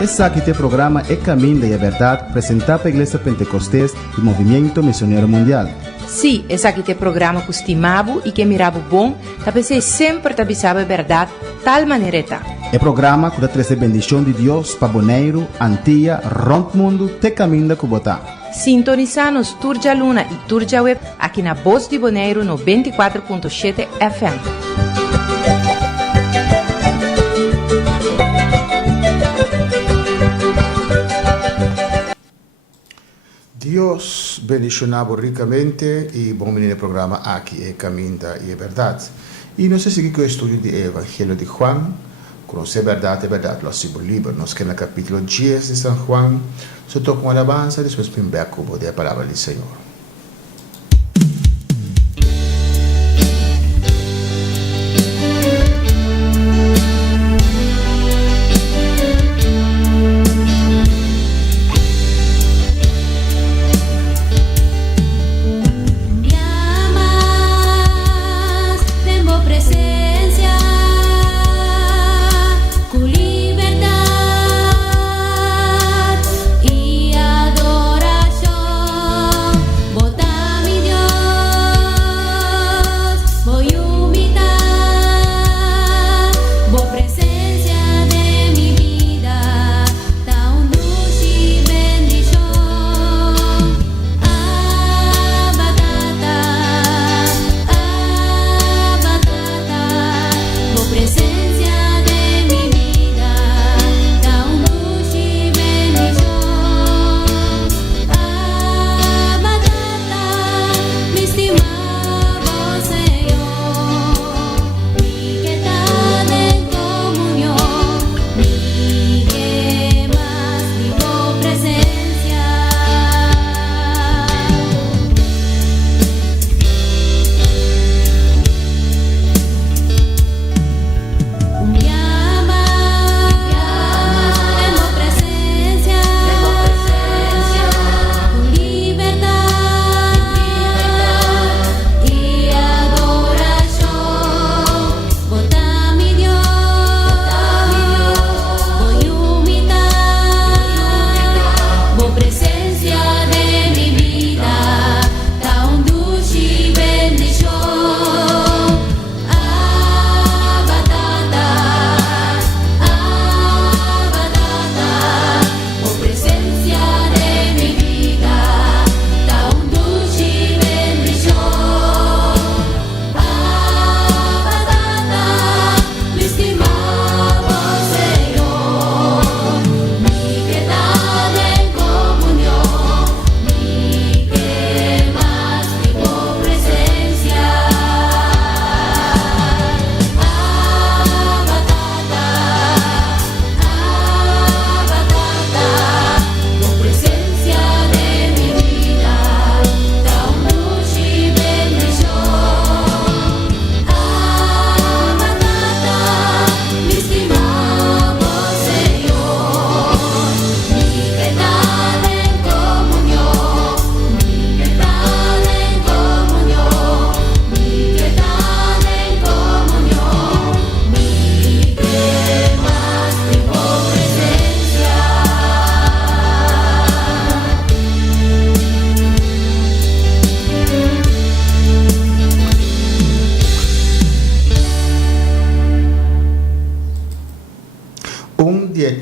Esse aqui tem programa É Caminho da Verdade, apresentado pela Igreja Pentecostés e Movimento Missionário Mundial. Sim, esse aqui tem programa que estimavo e que mirava bom, talvez sempre te avisava a verdade, tal maneira tá. É programa que dá trazer bendição de Deus para Bonaire, Antilha, Rompe Mundo, te caminho da Cubotá. Sintoniza-nos Turja Luna e Turja Web aqui na Voz de Bonaire no 24.7 FM. Dios bendicionaba ricamente y bom venir al programa aquí, Caminda y Verdad. Y no sé si que estudio de Evangelio de Juan, conocer verdad y verdad, lo hacemos libre. Nos queda en el capítulo 10 de San Juan, se toca una alabanza, después primero de la palabra del Señor.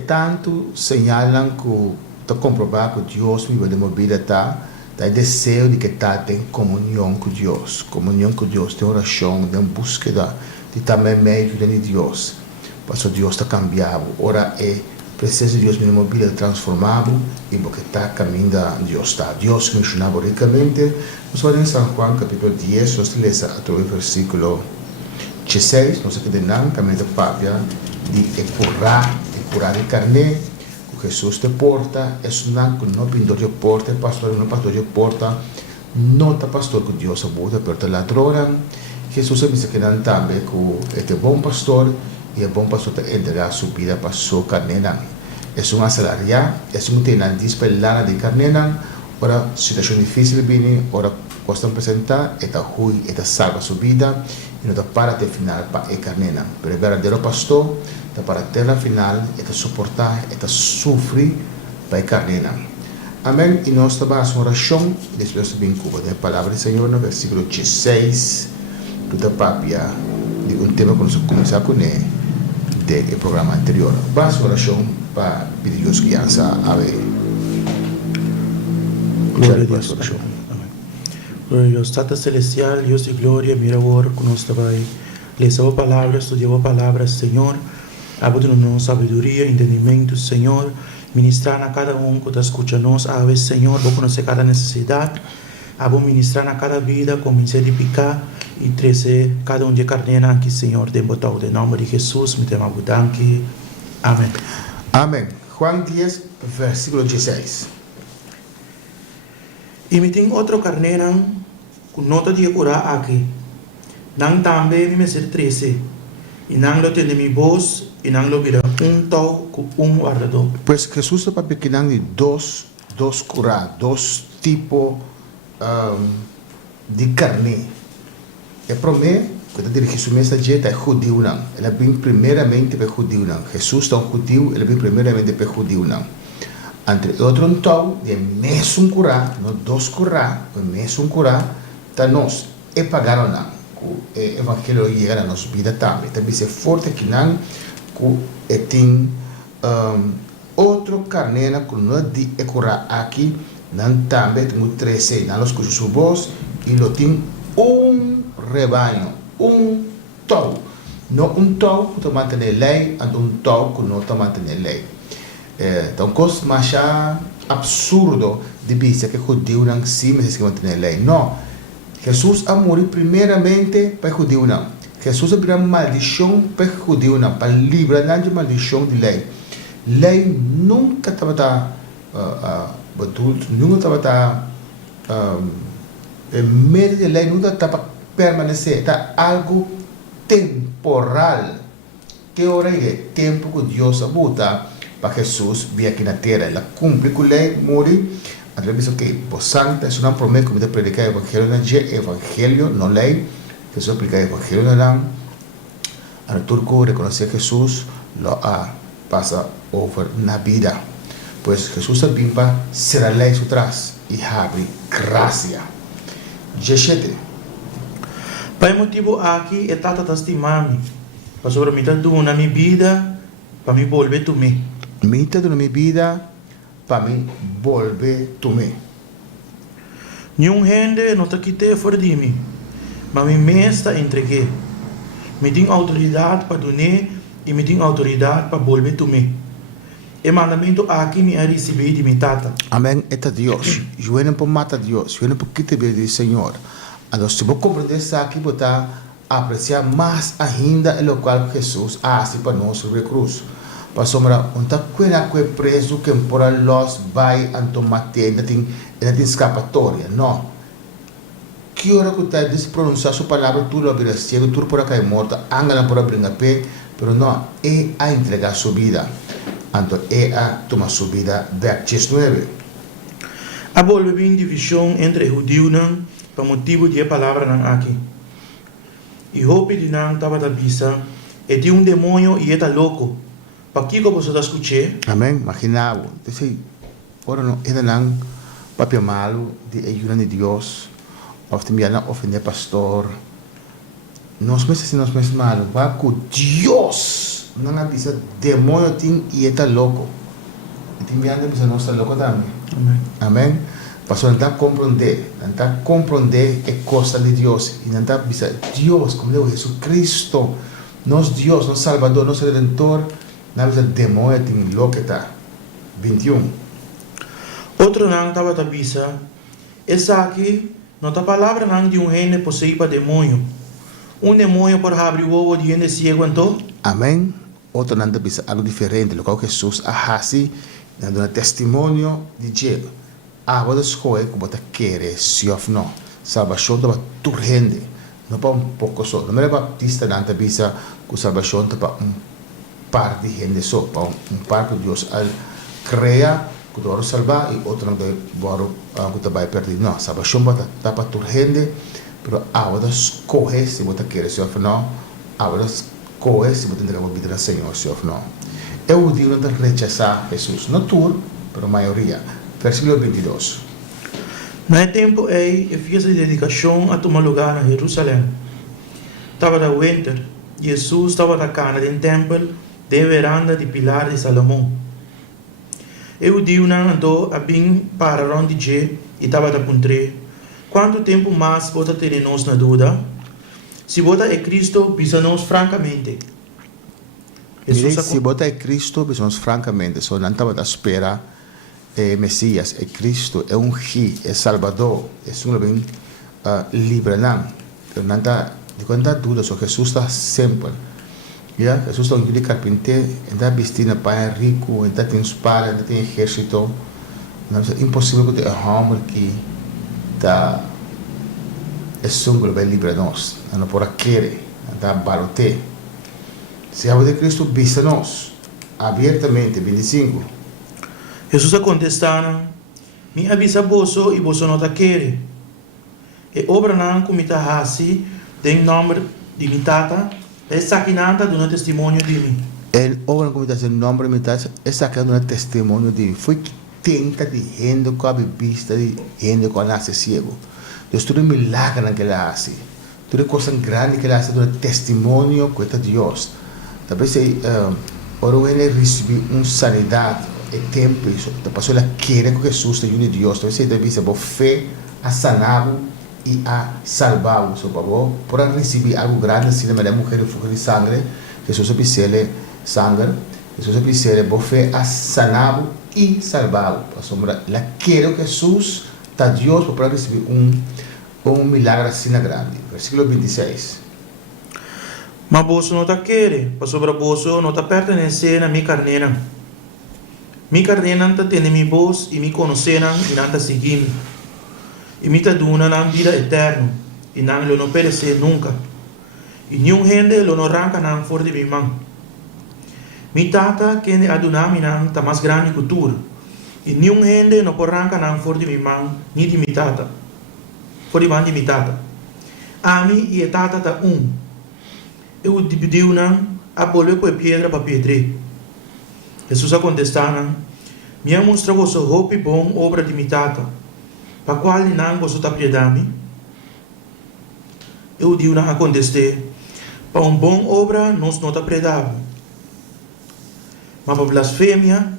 Tanto señalan que está comprobado que Dios vive de movida está el deseo de que está en comunión con Dios, de oración, de búsqueda, de también medio de Dios. Por eso Dios está cambiado. Ahora es presencia de Dios en movida transformado y porque está caminando Dios está. Dios mencionaba ricamente. Nos vamos en San Juan capítulo 10, nos leemos a todo el versículo 16, nos queda en el camino de papia de curar de carne, que Jesús te porta, es una que no pintor de porta, pastor de porta, no está pastor que Dios abusa, pero te ladronan. Jesús se dice que también que este buen pastor y el buen pastor te entrega su vida para su carne. Es un asalariado, es un tenant dispelada de carne, ahora situación difícil viene, ahora Cuando presenta, esta hui, esta salva su vida y no te para hasta el final para el carnena. Pero el verdadero pastor te para hasta el final, esta soportar, esta sufrir para el carnena. Amén. Y nos vamos a oración después de Cuba de la palabra del Señor en el versículo 16. Tu te papia de un tema que nos comenzó con el programa anterior. Vamos a oración para pedir Dios guianza a ver. Gloria a Dios. Amén. Gloria a Dios. Tata Celestial, Dios de gloria, mira ahora con nosotros. Les hago palabras, estudiamos palabras, Señor. Abre-nos sabedoria, entendimento, Senhor. Ministrar a cada que está escuchando, a ver, Senhor, vou conhecer cada necessidade. Vou ministrar a cada vida, comece a edificar e trazer cada de carneira aqui, Senhor, de botão. Em nome de Jesus, me temo aqui. Amém. Amém. Juan 10, versículo 16. E me tem outra carneira com nota de curar aqui. Não também me ser 13. E não lo tem de mi voz. Y no lo mira tau con guardador. Pues Jesús está pequeñando de dos curas, dos tipos de carne. El primer, cuando dirige esta dieta es judío, él vino primeramente para judío. Jesús es un judío, él vino primeramente para judío. Entre otro tau, de mes un cura, no dos cura, mes un cura, está nos, y pagaron el evangelio llega a nuestra vida también. También se fuerte que tem outro carneiro que não de curar aqui, não também tem 13, não os cuja sua voz e lo tem rebanho, tau, não tau que está mantendo lei, e tau que não está mantendo lei. Então, coisa mais absurdo de dizer que judeu não se mantém lei. Não, Jesus amou primeiramente para judeu não. Jesús abriu uma maldição para o judeu, para livrar de maldição de lei. Lei nunca estava nunca estava meio de lei nunca estava permanecer, está algo temporal. Que hora é tempo que Deus abuta para Jesus vir aqui na terra. Ela cumpre com a lei, morre. Através do que por santa, isso não promete como de predicar o evangelho, não lei. Jesús aplica el evangelio en el turco reconoce a Jesús lo pasa over na vida. Pues Jesús también será ley su tras y abre gracia. 17. Pai motivo aqui é tata testimami. Para sobre mim tanto na minha vida, para me volver tu me. Mitad de mi vida para mí volver tu me. Nenhum gente não está quitando fora de mim. Mas me mesta entreguei. Me tem autoridade para donar e me tem autoridade para volver tu me. E mandamento aqui me a receber de minha tata. Amém. Eta Deus. Eu não posso matar Deus. Eu não posso quitar o Senhor. Então, se você compreender isso aqui, você vai apreciar mais ainda o qual Jesus faz para nós sobre a cruz. Para sombra, onde está preso que por a los vai antomater, ainda tem escapatória. Não. Que hora que está de pronunciar sua palavra, tudo a ciego, tudo por acá é morto, anga por abrir a pé, pero não, é a entregar sua vida. Então, é a tomar sua vida, versículo 9. A volver em divisão entre judeus para motivo de palavra aqui. E roupa de não estava da bisa, é de demônio e é louco. Para que você está escutando? Amém. Imaginava. Disse, ora não, é não, papel malo, de ajuda de Deus. Of te miana ofender pastor. Nós mesmos malo. Vai com Deus. Não avisa demônio tem e está louco. E te miana bisa não está louco também. Amém. Amém. Pastor não está compreender a coisa de Deus e não está bisa Deus como Deus Jesus Cristo, nosso Deus, nosso Salvador, nosso Redentor. Não bisa demônio tem louco está. 21. Outro não estava da bisa. Essa aqui nota palavra não de gente possuído por demônio. Demônio por abrir o ovo de gente ciego então. Amém. Outro não bisa algo diferente. O qual Jesus ahasi dando um testemunho de Diego. Você escolhe que você quer, se ou não. Salvação é urgente. Não para pouco só. Não é baptista não bisa que salvação é para par de gente só. Para par que Deus cria que tu salvar y otro no que te va a perder. No, salvación va a estar para tu gente, pero ahora escoge si vos quieres, sí o no. Ahora escoge si vos tendrás que vivir al Señor, sí o no. Eu digo de rechazar Jesús, no tú, pero mayoría. Versículo 22. Na tempo aí, eu fiz a dedicação a tomar lugar na Jerusalém. Estava da winter, Jesus estava da cana do templo, da veranda de pilar de Salomão. Eu digo na andou a bem para onde je e estava da puntre. Quanto tempo mais bota ter nós na dúvida? Se bota é Cristo, bisa-nos francamente. Se bota é Cristo, bisa-nos francamente. So não estava da espera Messias, é Cristo, é Rei, é Salvador, é um bem livre, não. Não está de quanta dúvida, só Jesus está sempre. Yeah? Jesus está um carpinteiro, está vestindo a pai rico, está tem espada, está tem exército. Não é impossível que tenha um homem que está é bem livre de nós. Não pode querer, está barote. Se a de Cristo vista nós, abertamente, 25. Jesus a contestaram, me avisa bolso e bolso não tá querer. E obra não comita hasi, tem nome de minha tata, é saquinada do testemunho de mim. El obra como está en nombre de mitad es sacando un testimonio de fue que tenta de gente con la vista de gente con nace ciego. Dios todo un milagro que la hace. Toda cosa grande que la hace un testimonio que está Dios. Tal vez ahora viene recibir una sanidad el tiempo te pasó la quiere con Jesús te une Dios. Tal vez te dice por fe a sanado y a salvado. So, por recibir algo grande si la mujer en fuego de sangre Jesús pisele sangre, Jesús pisele por fe a sanado y salvado. Asombra, la quiero Jesús está Dios por poder recibir un milagro así grande. Versículo 26. Mas bolso não tá querer, para sobre bolso não tá pertencer a minha carneira. Minha carneira não tá tendo minha voz e me conheceram e não tá seguindo. E me tá dando na vida eterna e não perecer nunca. E nenhum gente não arranca não fora de minha mão. Minha tata que a donar me não tá mais grande que tudo. E nenhum gente não pode arrancar não fora de minha mão nem de minha tata. Fora de mão de minha tata. A mim e a tata tá Eu dividiu não a bolha com pedra para pedra. Jesus a contestar minha mostra vosso roupa e bom obra de minha tata. Para qual não você está predando? Eu digo não a contestar. Para bom obra nós não está predando. Mas para blasfêmia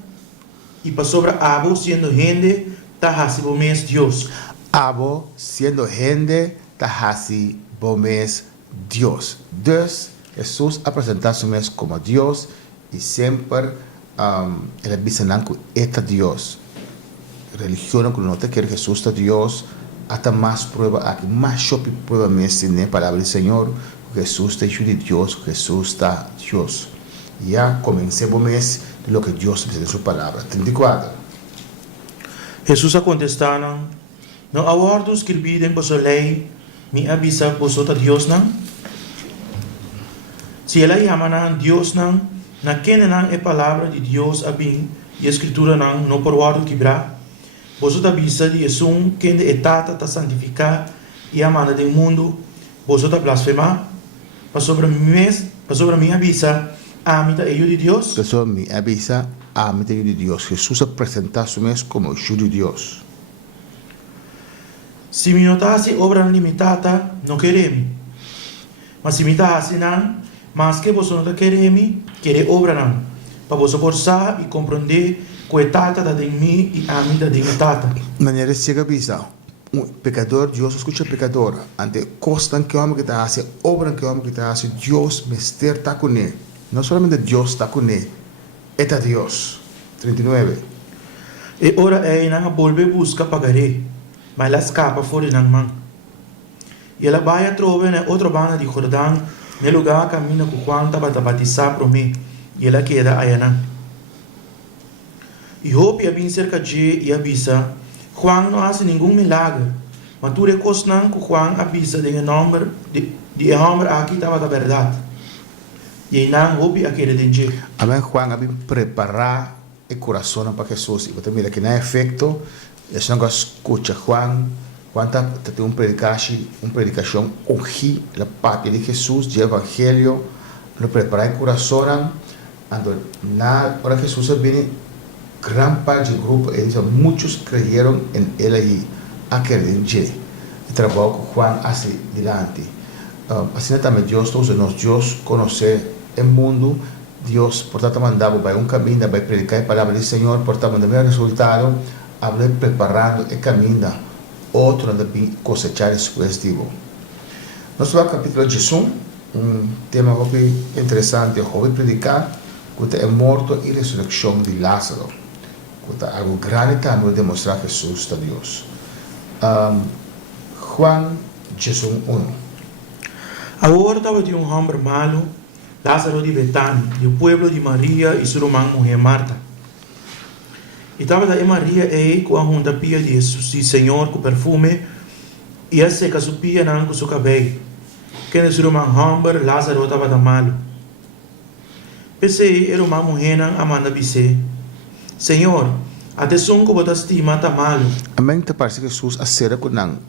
e para sobre abo sendo gente está hasibo mes Deus. Abo sendo gente está hasibo mes Dios. Dus Jesús ha presentado su mes como Dios y siempre el bisananco está Dios. Religión que no te quiere Jesús está Dios, hasta más prueba aquí, más shopping prueba mes en la palabra del Señor. Jesús está hijo de Dios, Jesús está Dios. Ya comencemos mes de lo que Dios dice en su palabra. 34. Jesús a contestar não aguardo escrever em vossa lei, me avisa vosotros Dios não? Se ela chama não Deus não, naquele não é palavra de Deus a bem e a escritura não por guardo quebrar. Vosotros avisa de Jesus que é tata ta santificar e amada do mundo, vosotros blasfemar. Para sobre mim avisa a mim da de Deus. Eso me avisa a mí de Dios. Jesús ha presentado su mes como hijo de Dios. Se me notase obra limitada, não queremos. Mas se me notase não, mas que você não queremos, querer obra não. Para você forçar e compreender que é tata da de mim e a mim da de tata. Maneira chega a avisa. Um pecador, Deus escuta o pecador. Ante costa que o homem que está a obra que o homem que está a Deus mestre está com ele. Não somente Deus está com ele, é Deus. 39. E ora é na volve busca pagaré, mas ela escapa fora da mão. E ela vai a trove na outra banda de Jordão, no lugar caminha com Juan estava a batizar por mim, e ela queda aí não. E Hope a vir cerca de e avisa, Juan não faz nenhum milagre, mas tu recostas que Juan avisa de nome de homem aqui estava da verdade. E não Hope a querer dizer. Amém, Juan a vir preparar el corazón para Jesús. Y usted mira que no hay efecto, eso no escucha Juan tiene una predicación, ungí la papia de Jesús, el evangelio, lo prepara el corazón, ahora Jesús viene, gran parte del grupo, muchos creyeron en él ahí, a que el trabajo con Juan hacia adelante. Así también Dios conocer el mundo, Dios, por tanto, mandaba para un camino, para predicar la palabra del Señor, por tanto, mandaba el resultado, hablar preparando el camino, otro de cosechar después digo. Nos va al capítulo de Jesús, un tema muy interesante, voy a predicar, que es muerto y resurrección de Lázaro, que es algo grande también demostrar Jesús de Dios. Juan, Jesús 1. Ahora estaba de un hombre malo, Lázaro de Betania, del pueblo de María y su hermana mujer Marta. E estava daí Maria e com a junta pia de Senhor com perfume e a seca subia não com seu cabelo. Que nesse irmão Humber, Lázaro estava da malo. Pensei, era uma mulher amanda bise. Senhor, até som que botas estima tá malo. Amém, te parece que Jesus acera com não.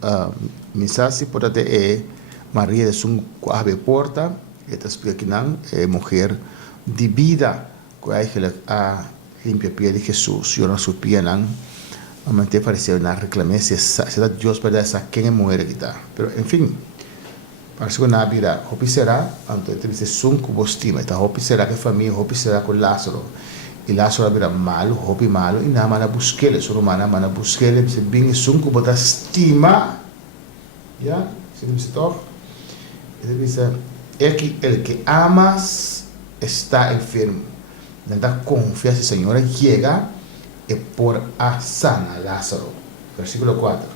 Mensagem por até Maria de som com a porta, e te explica que não é mulher de vida com a limpia pia de Jesús, yo no supía nada, me parecía una reclamación, si Dios para esa quien muere que está, pero en fin, parece que nada virá, hopi será, entonces te dice, son como estima, está hopi será que familia, hopi será con Lázaro, y Lázaro virá malo, hopi malo, y nada más a buscarle, solo mana buscarle, dice, bien, son como ta estima, ya, se dice todo, y dice, el que amas está enfermo. Nada confianza, Señor, llega por a sana Lázaro. Versículo 4.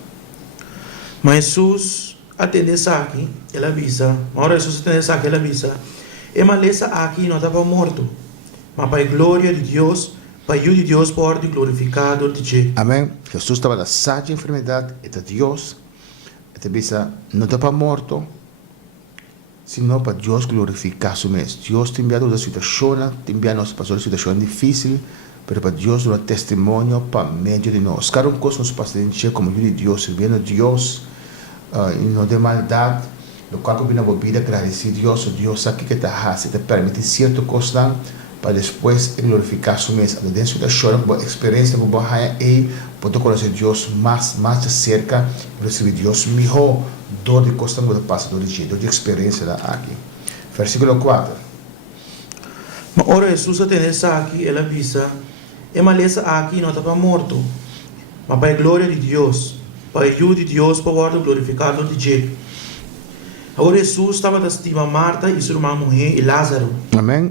Mas Jesus atende aqui, ele avisa. Ahora Jesus atende aqui, ele avisa. E maleza aqui não estava morto. Mas para a glória de Deus, para o de Deus pode glorificado de ti. Amém. Jesus estava da sada enfermidade, e de Deus. Ele avisa, não estava morto, sino para Dios glorificar su mes. Dios te envía toda situación, te envía nos pasó una situación difícil, pero para Dios un testimonio para medio de nos. Cada cosa nos pasa en Che como yo de Dios, sirviendo a Dios, y no de maldad, lo cual viene a vida agradecer a Dios aquí que te hace, te permite ciertas cosas para después glorificar su mes. Dentro de situación, por experiencia, por bajar y poder conocer a Dios más de cerca, recibir Dios mejor. Dor de costa no passa, dor de experiência aqui. Versículo 4. Mas ora Jesus atende aqui, ele avisa, e maleza aqui não estava morto, mas para a glória de Deus, para o de Deus, para o glorificado de Deus. Agora Jesus estava da estima Marta e sua irmã mulher e Lázaro. Amém.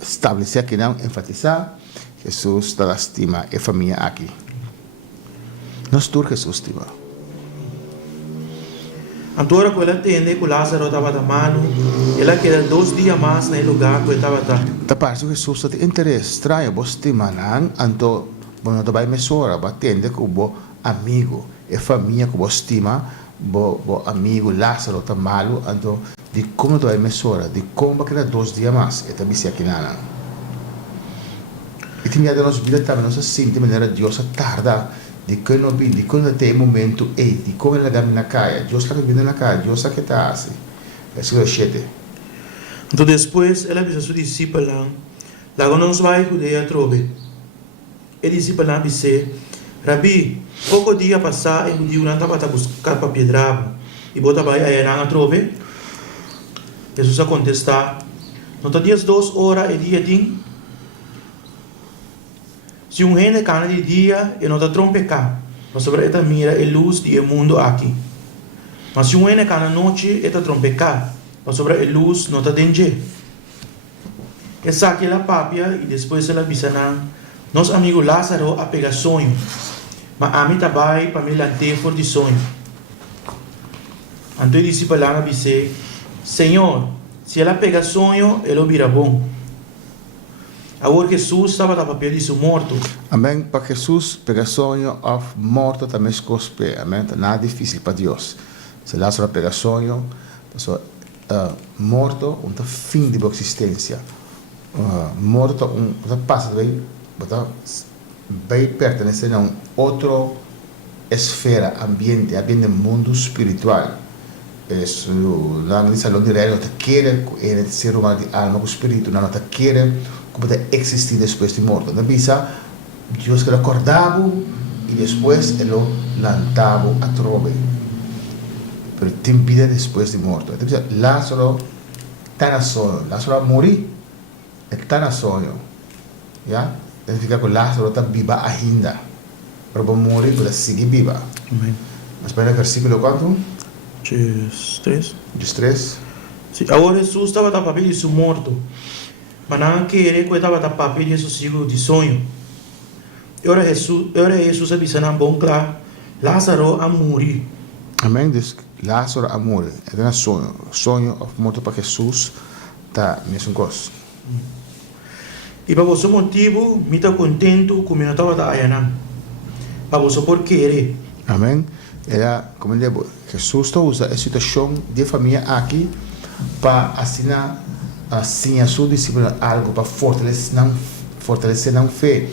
Estabelecer aqui não, enfatizar, Jesus está da estima e família aqui. Nós todos Jesus estima. Agora que ela atende que Lázaro estava da mano, ela queda 2 dias mais no lugar que estava. Da parte de Jesus tem interesse estranho, você tem manan, então, não vai mesura, vai atender com o amigo, e família que você estima, o amigo Lázaro está malo, então, de como vai mesura, de como vai quedar 2 dias mais, e também se aqui não. E tinha de nossa vida também, nós sentimos de maneira Deus tarda. De quando tem momento de como ela vai na caia, Deus está vindo na caia, Deus está que está assim. Versículo 7. Então depois ela avisa a sua discípula, lá não nos vai Judeia trove. E discípula disse, Rabi, pouco dia passar e o dia não estava a buscar para pedrabo e bota vai aí na trove. Jesus a contestar, não está dias 2 horas e dia tem. Se gente cana de dia e não está trompecar, mas sobre esta mira a luz do mundo aqui. Mas se gente cana noite e está trompecar, mas sobre a luz não está dentro. E saque a papia e depois ela avisa nosso amigo Lázaro a pegar sonho, mas a mim também para me lanter for de sonho. Então disse para ela avise, Senhor, se ela pega sonho, ela vira bom. Agora Jesus estava a papel de seu morto. Amém. Para Jesus, pegar sonho ou morto também se cospe. Amém. Nada difícil para Deus. Se Lázaro pega sonho, morto, fim de sua existência. Morto, passa bem, vai pertenecer a outra esfera, ambiente mundo espiritual. Lá no salão de rei, não te quer ser humano de alma com espírito, não te quer como te existir depois de morto. Na bisa, Deus que acordava e depois ele lantava a trove. Pero tem vida depois de morto. Então, Lázaro está na sonho. Lázaro morreu, está na sonho. Já? Significa que Lázaro está viva ainda. Para morrer, para seguir viva. Amém. Mas para o versículo quanto? 3. 3. Sim, agora Jesus estava a papel de seu morto. Mas não querer que estava a papel de seu ciclo de sonho. E ora Jesus avisa na bom claro, Lázaro a morrer. Amém. Diz Lázaro a morrer. É um sonho. Sonho of morto para Jesus está mesmo gosto. E para você motivo, me está contento como eu estava a ayanar. Para você por querer. Amém. Era, como ele diz, Jesus usa a situação de família aqui para assinar assim a sua discípula algo para fortalecer a fé,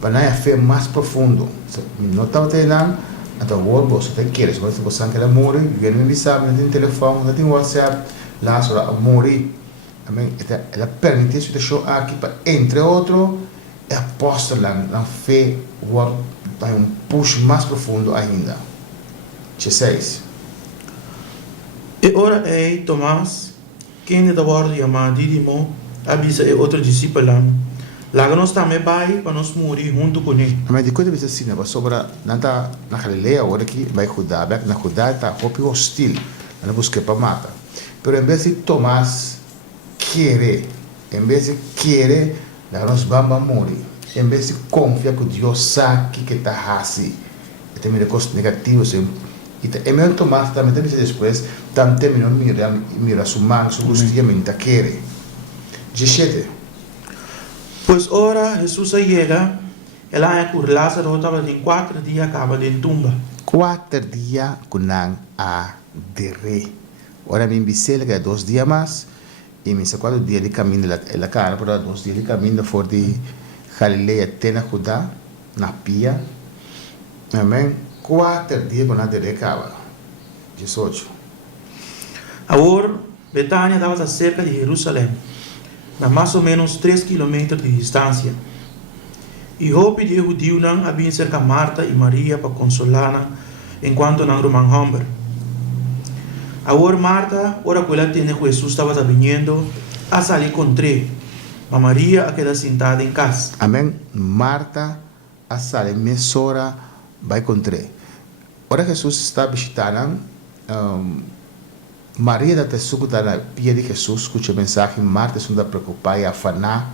para não a fé mais profundo. Não estava treinando, então você tem que querer. Se você não quer morrer, vem no WhatsApp, não tem telefone, não tem WhatsApp, Lázaro a morrer. Amém. Ela permite a situação aqui para, entre outros, apostar na fé, vai push mais profundo ainda. 16. E ora Tomás, quem da bordo chamado Dídimo, avisa outro discípulo lá que nós também vai para nós morrer junto com ele. Mas de coisa assim, né? Sobre na Galileia agora que vai Judá, na Judá está roupa hostil, ela busca para matar. Pero em vez de Tomás querer, lá nós vamos morrer. Em vez de confiar que Deus sabe que está assim, tem coisas negativas. E é mesmo Tomás também tem depois, também terminou mirar sua mão, sua gostia, querer. 17. Pois ora Jesus chega, ela é por Lázaro estava em 4 dias acaba de tumba. 4 dias com a derre. Ora me bisel que 2 dias mais e me 4 dias de caminho ela cara para 2 dias de caminho for de Galileia até na Judá, na Pia. Amém. 4 dias com a derre acaba. 18. Agora Betânia estava cerca de Jerusalém, a mais ou menos 3 quilômetros de distância. E o pediu judeu não havia cerca Marta e Maria para consolar enquanto não roman hambre. Agora Marta, ora que ela tinha que Jesus estava vindo, a sair com três. Mas Maria a queda sentada em casa. Amém. Marta a sair mesora vai com três. Ora Jesus está visitando, Maria está escutando na pia de Jesus, escuta a mensagem, Marta está preocupada e afanar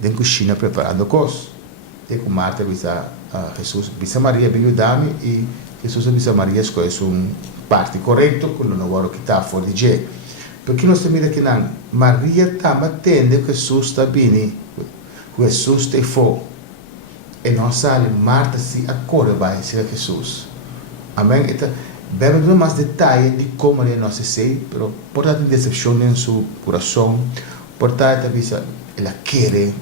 dentro da cozinha preparando coisas. E com Marta avisa Jesus, avisa Maria, vem ajudar-me, e Jesus avisa Maria, escolhe parte correta, quando não hora que está fora de jeito. Porque nós temos aqui, Maria também entende que Jesus está vindo, Jesus está fora. E nós sabemos, Marta se acorda vai ser Jesus. Amém? Então, vemos mais detalhes de como Maria não se sei, mas portanto decepção em seu coração, portanto ela quer,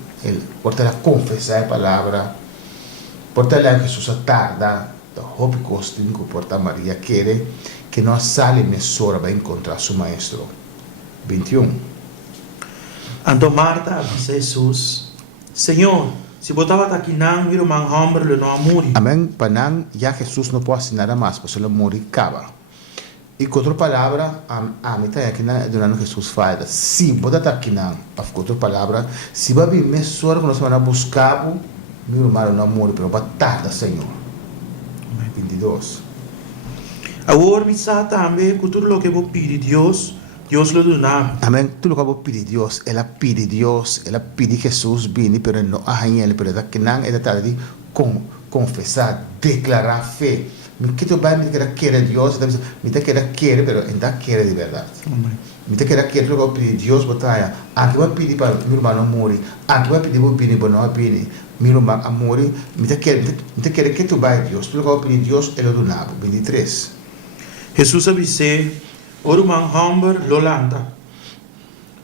portanto ela confessa a palavra, portanto ela Jesus tarda, da hope costing que porta Maria quer que nós sale mesora vai encontrar seu maestro. 21. Então Marta avisa Jesus, Senhor, se botava aqui não, vira uma hambre, ele não morre. Amém. Para não, já Jesus não pode nada mais, porque ele morre acaba. E com outra palavra, a mitad aqui não durante Jesus fala, se botava aqui não, com outra palavra, se vai vir mesora que nós vamos buscar, meu irmão não morre, mas vai tarde, Senhor. 22. Agora me sabe também que tudo o que eu pedir Deus, Deus lhe dá. Amém. Tudo que eu pedir Deus, ela pede Jesus vindo, mas não há ele, mas que não é tarde de confessar, declarar fé. Me que tu vai me querer Deus, me te querer, mas ainda quer de verdade. Me te querer, tudo que eu pedir Deus, botar aqui vai pedir para meu irmão não morrer, aqui vai pedir para o não pedir. Meu irmão a morrer, me te querer que tu vai Deus, tudo que eu pedir Deus, ele do nabo. 23. Jesus avise, o irmão hambre lo lanta.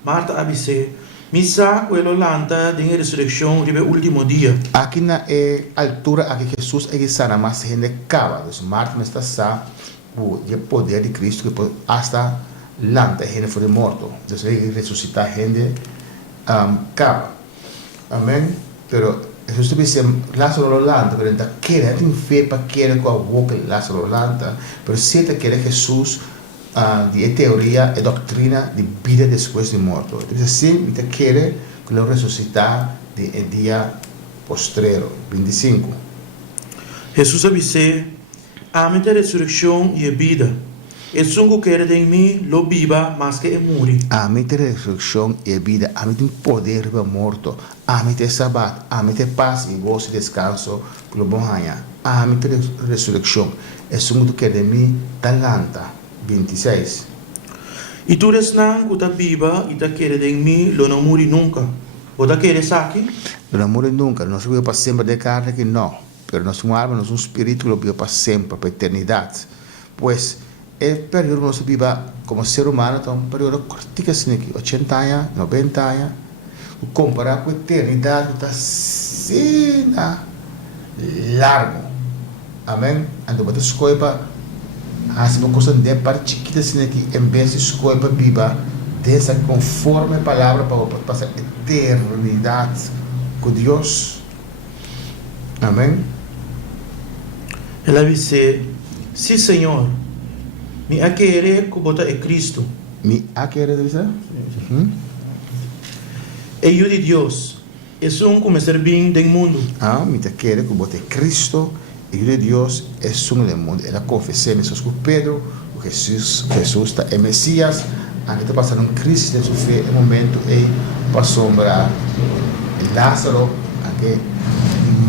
Marta avise, Misa quello lanta de resurrección ribe último dia. Aqui na altura aqui Jesus é que sana, mas gente cava. Então Marta está sa o poder de Cristo que hasta lanta gente foi morto. Então ele ressuscita gente cava. Amém. Pero Jesus te dice Lázaro lanta, pero ainda quer tem fé para querer com a boca Lázaro lanta, pero se te quer Jesus de teoria e doutrina de vida depois de morto. Então assim, te quer que ele ressuscitar de dia postrero, 25. Jesus disse: a minha ressurreição e a vida. E sungo quer de mim lo viva, mas que muri. A minha ressurreição e a vida, a minha poder para morto, a minha sabat, a minha paz e gozo e descanso pelo bom hanha. A minha ressurreição e sungo quer de mim talanta, 26. E tu resnan que tá viva e tá quer de mim lo não muri nunca. O tá quer saque? Lo não muri nunca, nós vivemos para sempre de carne que não, pero nosso alma, nosso espírito lo vive para sempre, para a eternidade. Pois el período que nós viva como ser humano é um período curtinho assim aqui, 80 anos, 90 anos, comparado com a eternidade que está assim largo. Amém? Então, você escolhe para fazer uma coisa de parte chiquita assim aqui, em vez de escolher para viva, dessa conforme a palavra para passar a eternidade com Deus. Amém? Ela disse: sim, Senhor. Mi a querer que bota é Cristo. Mi a querer dizer? É eu de Deus. É um como servir do mundo. Mi te querer que bota é Cristo. E eu de Deus é um do mundo. Ela confessou isso com Pedro. Jesus está é Messias. Aqui está passando uma crise de sua fé. No momento e passou para Lázaro. Aqui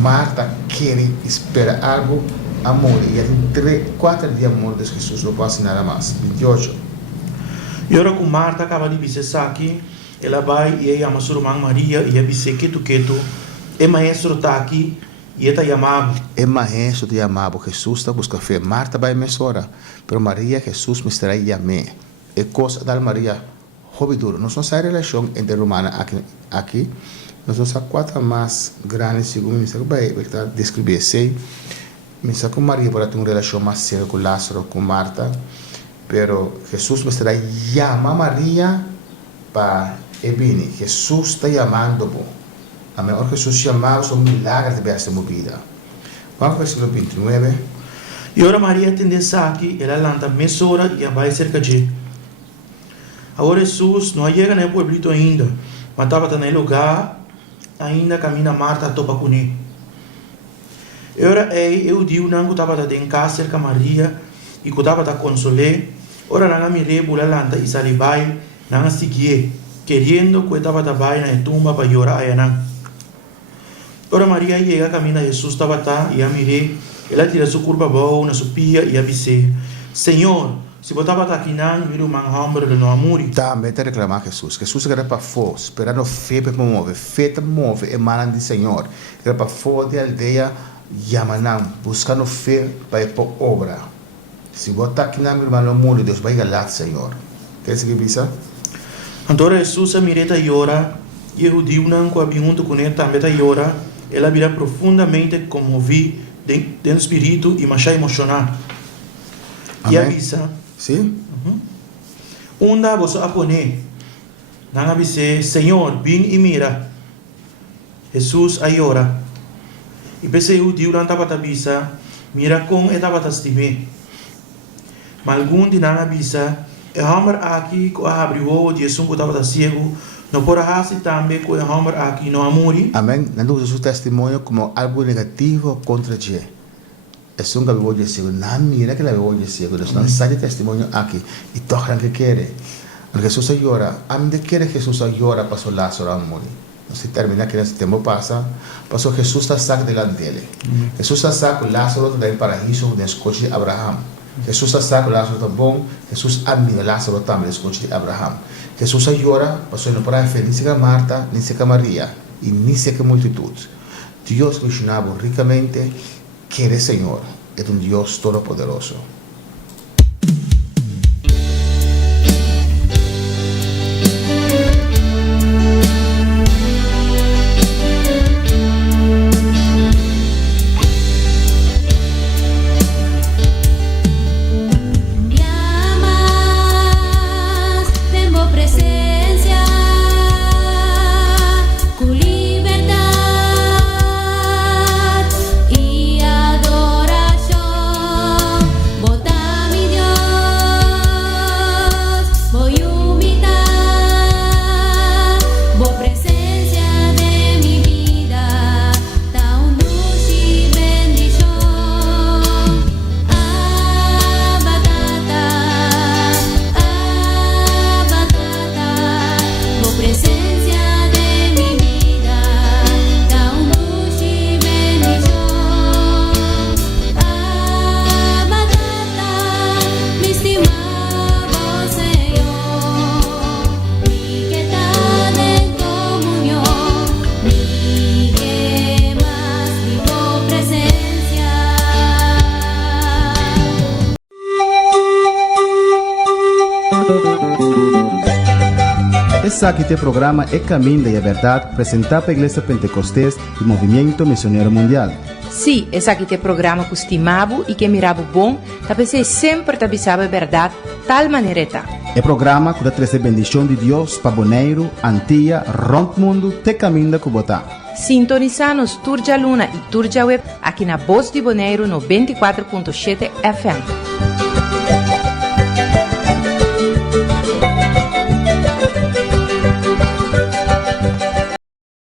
Marta quer esperar algo. Amor, e tem 4 dias amor de Jesus, não pode nada mais. 28. E agora com Marta acaba de dizer aqui, ela vai e ela chama sua irmã Maria e ela diz que tu, é maestro está aqui e ela chamava. É maestro te chamava, Jesus está buscando fé. Marta vai me sora, pero Maria, Jesus me estará llamando. É coisa da Maria, hobby duro. Nós não sabemos a relação entre romana aqui. Nós não sabemos 4 mais grandes, segundo me vai descrever assim. Pensa com Maria para ter uma relação mais séria com Lázaro, com Marta, pero Jesus me estará chamando Maria para vir. Jesus está chamando. Amém. Ora Jesus chamava são milagres de essa movida. Vamos para o versículo 29. E agora Maria atende aqui, ela lanta mesora e vai cerca de. Agora Jesus não chega no pueblito ainda, mas estava no lugar, ainda caminha Marta a topa com ele. Ora eu digo não que estava em casa cerca Maria e que estava a consolar. Ora não me lembro a lanta e salibai não seguir, querendo que estava a vai na tumba para chorar a não. Ora Maria chega caminha Jesus estava e a mirei, ela tira sua curva boa na sua pia e avise: Senhor, se botava aqui não, miro manhambre de não amor. Também te reclamar Jesus. Jesus era para fora, esperando fé para mover, fé para mover, emanan de Senhor. Era para fora de aldeia. Yamanam, buscando fé para ir por obra. Se botar aqui na minha irmã no mundo, Deus vai galar, Senhor. Quer dizer que bisa? Então Jesus a mireta e ora, e eu digo não com a pergunta com ele também e ora, ela vira profundamente comovida dentro do espírito e mais emocionada. E avisa. Sim? Onda você a poner. Não avise, Senhor, vem e mira. Jesus a ora. E pensei o Deus não estava a bisa, mira com estava a estimar. Mas algum de não avisa, é hammer aqui que abriu o dia que estava cego, não pode fazer também que é hammer aqui não amori. Amém. Não usa seu testemunho como algo negativo contra ti. É só um gabiol de cego, não mira que ela gabiol de cego, não sai de testemunho aqui e toca que quer. Jesus llora, a mim de quer Jesus llora para o Lázaro amor. Se termina que nesse tempo passa, passou Jesus está saco delante dele. Jesus está saco, Lázaro está no paraíso, no escote de Abraão. Jesus está saco, Lázaro está bom, Jesus admira Lázaro também no escote de Abraão. Jesus chora, passou não para feliz nem Marta, nem seca Maria, e nem seca multitud. Deus que ensinava ricamente, que é Senhor, é Deus todo-poderoso. Esse aqui é o programa É Caminho da Verdade, apresentado pela Igreja Pentecostés e Movimento Missionário Mundial. Sim, esse aqui é o programa que estimava e que mirava bom, para sempre avisava a verdade, tal maneira está. É programa que traz a bendição de Deus para Bonaire, Antilha, Rompe Mundo, te caminho da Cubotá. Sintoniza-nos Turja Luna e Turja Web aqui na Voz de Bonaire no 24.7 FM.